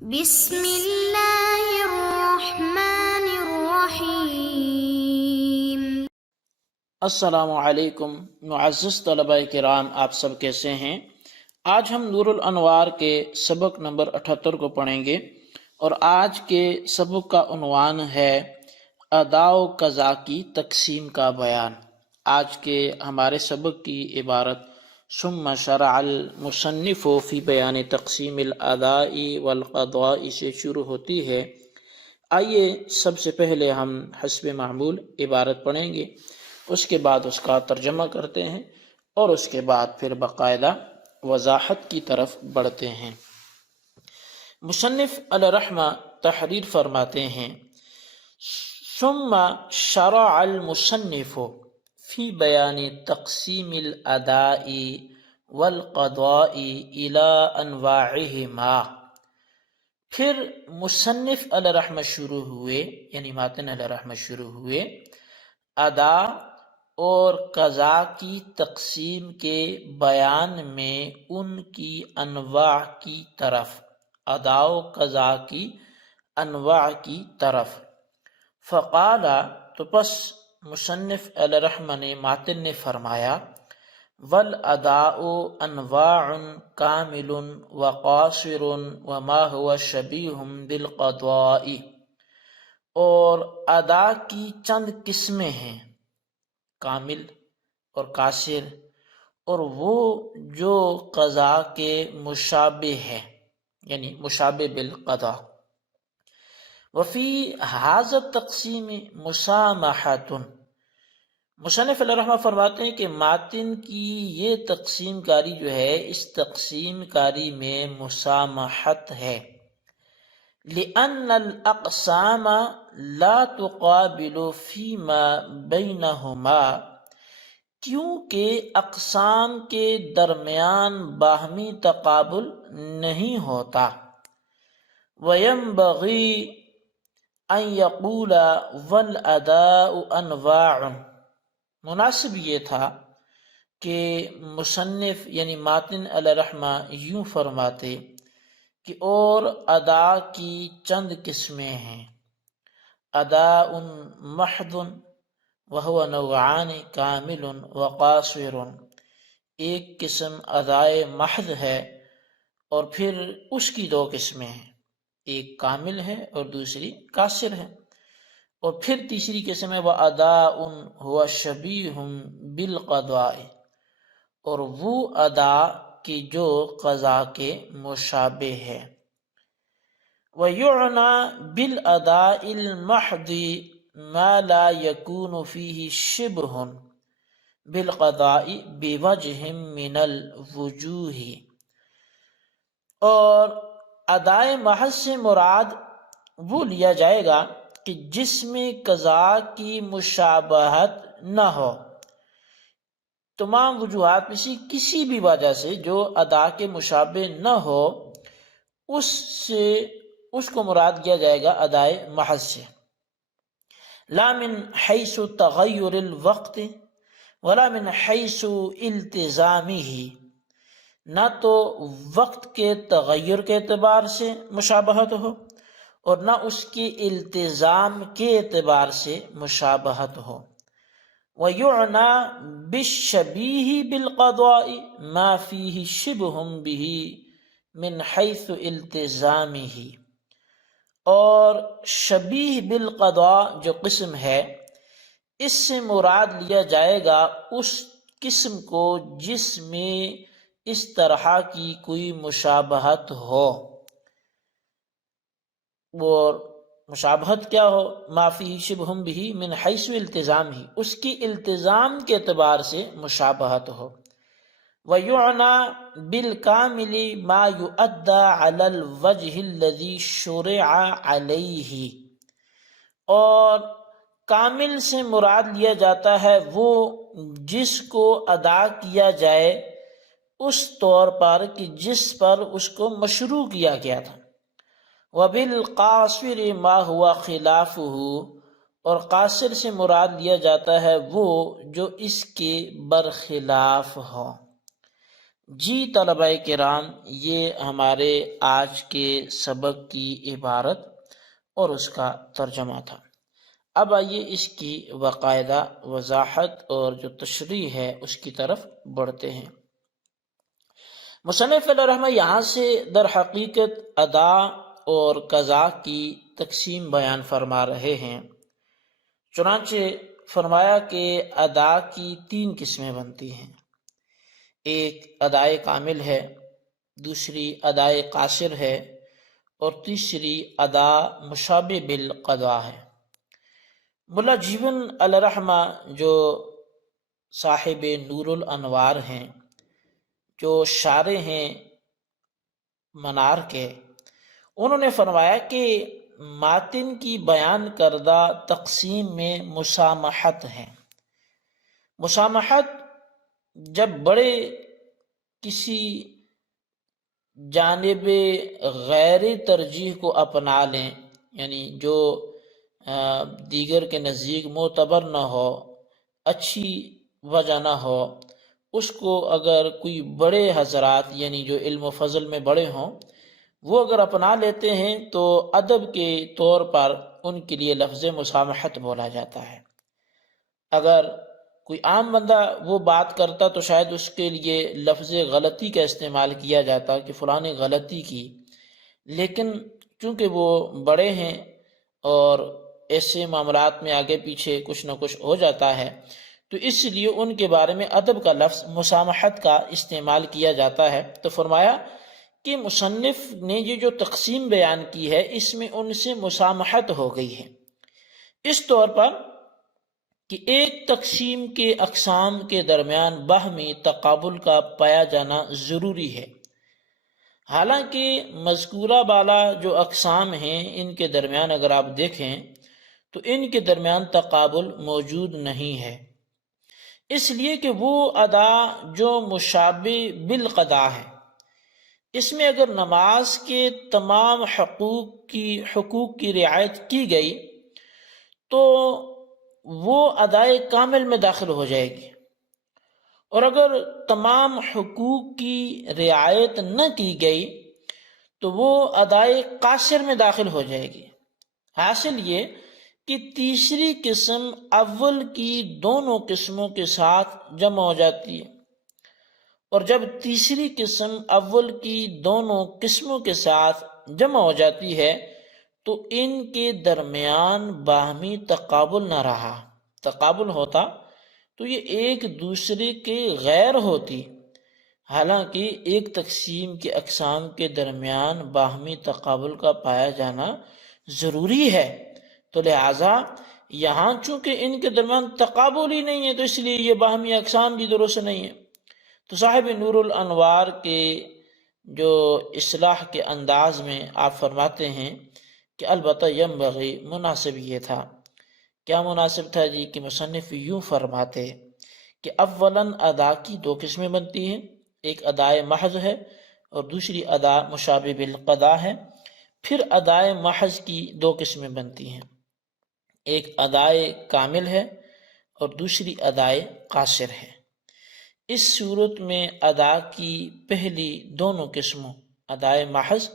بسم اللہ الرحمن الرحیم۔ السلام علیکم معزز طلبہ کرام، آپ سب کیسے ہیں؟ آج ہم نور الانوار کے سبق نمبر 78 کو پڑھیں گے، اور آج کے سبق کا عنوان ہے ادا و قضا کی تقسیم کا بیان۔ آج کے ہمارے سبق کی عبارت ثم شرع المصنف فی بیان تقسیم الاداء والقضاء سے شروع ہوتی ہے۔ آئیے سب سے پہلے ہم حسب معمول عبارت پڑھیں گے، اس کے بعد اس کا ترجمہ کرتے ہیں، اور اس کے بعد پھر باقاعدہ وضاحت کی طرف بڑھتے ہیں۔ مصنف علیہ رحمہ تحریر فرماتے ہیں، ثم شرع المصنف فی بیان تقسیم الاداء والقضاء الی انواعہما۔ پھر مصنف علیہ رحمہ شروع ہوئے، یعنی ماتن علیہ رحمہ شروع ہوئے ادا اور قضا کی تقسیم کے بیان میں ان کی انواع کی طرف، ادا و قضا کی انواع کی طرف۔ فقال، تو پس مصنف علیہ رحمہ نے ماتن نے فرمایا، والاداء انواع کامل وقاصر وما هو شبیہ بالقضاء۔ اور ادا کی چند قسمیں ہیں، کامل اور قاصر، اور وہ جو قضا کے مشابہ ہے، یعنی مشابہ بالقضاء۔ وفی ھذا التقسیم مسامحۃ۔ مصنف علیہ رحمہ فرماتے ہیں کہ ماتن کی یہ تقسیم کاری جو ہے، اس تقسیم کاری میں مسامحت ہے۔ لأن الاقسام لا تقابل فيما بینہما، کیونکہ اقسام کے درمیان باہمی تقابل نہیں ہوتا۔ وَيَنبَغِي أَن يَقُولَ وَالْأَدَاءُ أَنْوَاعٌ۔ مناسب یہ تھا کہ مصنف یعنی ماتن علیہ رحمہ یوں فرماتے کہ اور ادا کی چند قسمیں ہیں، اداء محض وہو نوعان کامل وقاصر۔ ایک قسم ادائے محض ہے، اور پھر اس کی دو قسمیں ہیں، ایک کامل ہے اور دوسری قاصر ہے۔ اور پھر تیسری قسم ہے وَأَدَاءٌ هُوَ شَبِیہٌ بِالْقَضَاءِ، اور وہ ادا کی جو قضا کے مشابہ ہے۔ وَيُعْنَى بِالْأَدَاءِ الْمَحْضِ مَا لَا يَكُونُ فِيهِ شِبْهٌ بِالْقَضَاءِ بِوَجْهٍ مِّنَ الْوُجُوهِ۔ اور ادائے محض سے مراد وہ لیا جائے گا کہ جس میں قضا کی مشابہت نہ ہو، تمام وجوہات میں سے کسی بھی وجہ سے جو ادا کے مشابہ نہ ہو، اس کو مراد کیا جائے گا ادائے محض سے۔ لا من حیث تغیر الوقت ولا من حیث التزامہ، نہ تو وقت کے تغیر کے اعتبار سے مشابہت ہو، اور نہ اس کے التزام کے اعتبار سے مشابہت ہو۔ وَيُعْنَى بِالشَّبِیہِ بِالْقَضَاءِ مَا فِيهِ شِبْهٌ بِهِ مِنْ حَيْثُ التزامہ۔ اور شبیہ بالقضاء جو قسم ہے، اس سے مراد لیا جائے گا اس قسم کو جس میں اس طرح کی کوئی مشابہت ہو۔ اور مشابہت کیا ہو؟ ما فیہ شبہ بہ من حیث التزامہ، اس کی التزام کے اعتبار سے مشابہت ہو۔ وَيُعْنَى بِالْكَامِلِ مَا يُؤَدَّى عَلَى الْوَجْهِ الَّذِي شُرِعَ عَلَيْهِ۔ اور کامل سے مراد لیا جاتا ہے وہ جس کو ادا کیا جائے اس طور پر کہ جس پر اس کو مشروع کیا گیا تھا۔ وَبِالْقَاصِرِ مَا هُوَ خِلَافُهُ، اور قاصر سے مراد لیا جاتا ہے وہ جو اس کے برخلاف ہو۔ جی طلبہ کرام، یہ ہمارے آج کے سبق کی عبارت اور اس کا ترجمہ تھا۔ اب آئیے اس کی باقاعدہ وضاحت اور جو تشریح ہے اس کی طرف بڑھتے ہیں۔ مصنف علیہ رحمہ یہاں سے در حقیقت ادا اور قضا کی تقسیم بیان فرما رہے ہیں۔ چنانچہ فرمایا کہ ادا کی 3 قسمیں بنتی ہیں، ایک ادائے کامل ہے، دوسری ادائے قاصر ہے، اور تیسری ادا مشابہ بالقضا ہے۔ ملا جیون علیہ رحمہ جو صاحب نور الانوار ہیں، جو شارح ہیں منار کے، انہوں نے فرمایا کہ ماتن کی بیان کردہ تقسیم میں مسامحت ہے۔ مسامحت جب بڑے کسی جانب غیر ترجیح کو اپنا لیں، یعنی جو دیگر کے نزدیک معتبر نہ ہو، اچھی وجہ نہ ہو، اس کو اگر کوئی بڑے حضرات یعنی جو علم و فضل میں بڑے ہوں وہ اگر اپنا لیتے ہیں تو ادب کے طور پر ان کے لیے لفظ مسامحت بولا جاتا ہے۔ اگر کوئی عام بندہ وہ بات کرتا تو شاید اس کے لیے لفظ غلطی کا استعمال کیا جاتا کہ فلاں نے غلطی کی، لیکن چونکہ وہ بڑے ہیں اور ایسے معاملات میں آگے پیچھے کچھ نہ کچھ ہو جاتا ہے، تو اس لیے ان کے بارے میں ادب کا لفظ مسامحت کا استعمال کیا جاتا ہے۔ تو فرمایا کہ مصنف نے یہ جو تقسیم بیان کی ہے اس میں ان سے مسامحت ہو گئی ہے، اس طور پر کہ ایک تقسیم کے اقسام کے درمیان باہمی تقابل کا پایا جانا ضروری ہے، حالانکہ مذکورہ بالا جو اقسام ہیں ان کے درمیان اگر آپ دیکھیں تو ان کے درمیان تقابل موجود نہیں ہے، اس لیے کہ وہ ادا جو مشابہ بالقضا ہے، اس میں اگر نماز کے تمام حقوق کی رعایت کی گئی تو وہ ادائے کامل میں داخل ہو جائے گی، اور اگر تمام حقوق کی رعایت نہ کی گئی تو وہ ادائے قاصر میں داخل ہو جائے گی۔ حاصل یہ کہ تیسری قسم اول کی دونوں قسموں کے ساتھ جمع ہو جاتی ہے، اور جب تیسری قسم اول کی دونوں قسموں کے ساتھ جمع ہو جاتی ہے تو ان کے درمیان باہمی تقابل نہ رہا، تقابل ہوتا تو یہ ایک دوسرے کے غیر ہوتی، حالانکہ ایک تقسیم کے اقسام کے درمیان باہمی تقابل کا پایا جانا ضروری ہے، تو لہٰذا یہاں چونکہ ان کے درمیان تقابل ہی نہیں ہے تو اس لیے یہ باہمی اقسام بھی درست نہیں ہے۔ تو صاحب نور الانوار کے جو اصلاح کے انداز میں آپ فرماتے ہیں کہ البتہ ینبغی، مناسب یہ تھا، کیا مناسب تھا جی، کہ مصنف یوں فرماتے کہ اولاً ادا کی 2 قسمیں بنتی ہیں، ایک ادائے محض ہے اور دوسری ادا مشابہ بالقضا ہے۔ پھر ادائے محض کی 2 قسمیں بنتی ہیں، ایک ادائے کامل ہے اور دوسری ادائے قاصر ہے۔ اس صورت میں ادا کی پہلی دونوں قسموں ادائے محض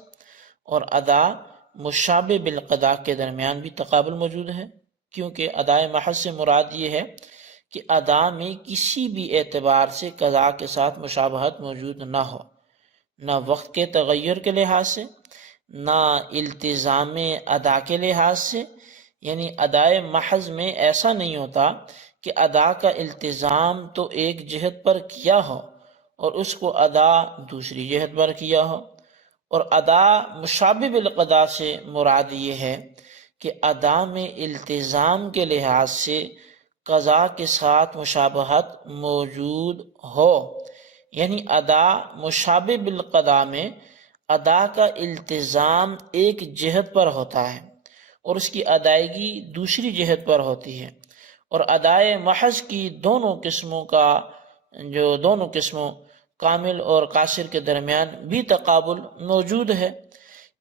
اور ادا مشابہ بالقضا کے درمیان بھی تقابل موجود ہے، کیونکہ ادائے محض سے مراد یہ ہے کہ ادا میں کسی بھی اعتبار سے قضا کے ساتھ مشابہت موجود نہ ہو، نہ وقت کے تغیر کے لحاظ سے، نہ التزام ادا کے لحاظ سے، یعنی ادائے محض میں ایسا نہیں ہوتا کہ ادا کا التزام تو ایک جہت پر کیا ہو اور اس کو ادا دوسری جہت پر کیا ہو، اور ادا مشابہ بالقضا سے مراد یہ ہے کہ ادا میں التزام کے لحاظ سے قضا کے ساتھ مشابہت موجود ہو، یعنی ادا مشابہ بالقضا میں ادا کا التزام ایک جہت پر ہوتا ہے اور اس کی ادائیگی دوسری جہت پر ہوتی ہے، اور ادائے محض کی دونوں قسموں کامل اور قاصر کے درمیان بھی تقابل موجود ہے،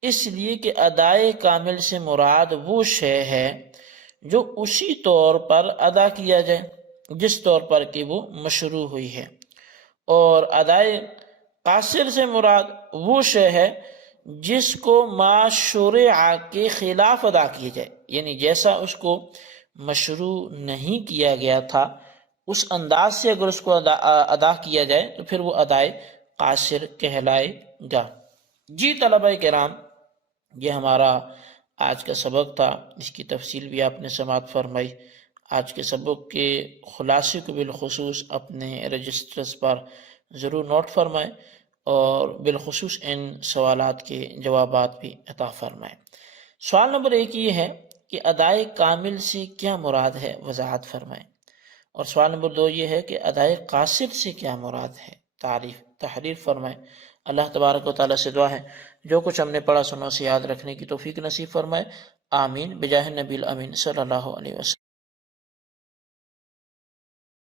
اس لیے کہ ادائے کامل سے مراد وہ شے ہے جو اسی طور پر ادا کیا جائے جس طور پر کہ وہ مشروع ہوئی ہے، اور ادائے قاصر سے مراد وہ شے ہے جس کو ما شرع کے خلاف ادا کیا جائے، یعنی جیسا اس کو مشروع نہیں کیا گیا تھا اس انداز سے اگر اس کو ادا کیا جائے تو پھر وہ ادائے قاصر کہلائے گا۔ جی طلبہ کرام، یہ ہمارا آج کا سبق تھا، اس کی تفصیل بھی آپ نے سماعت فرمائی۔ آج کے سبق کے خلاصے کو بالخصوص اپنے رجسٹرز پر ضرور نوٹ فرمائیں اور بالخصوص ان سوالات کے جوابات بھی عطا فرمائیں۔ سوال نمبر 1 یہ ہے کہ ادائے کامل سے کیا مراد ہے، وضاحت فرمائیں۔ اور سوال نمبر 2 یہ ہے کہ ادائے قاصر سے کیا مراد ہے، تحریر فرمائیں۔ اللہ تبارک و تعالیٰ سے دعا ہے جو کچھ ہم نے پڑھا سنا اسے یاد رکھنے کی توفیق نصیب فرمائے، آمین بجاہ نبی الامین صلی اللہ علیہ وسلم۔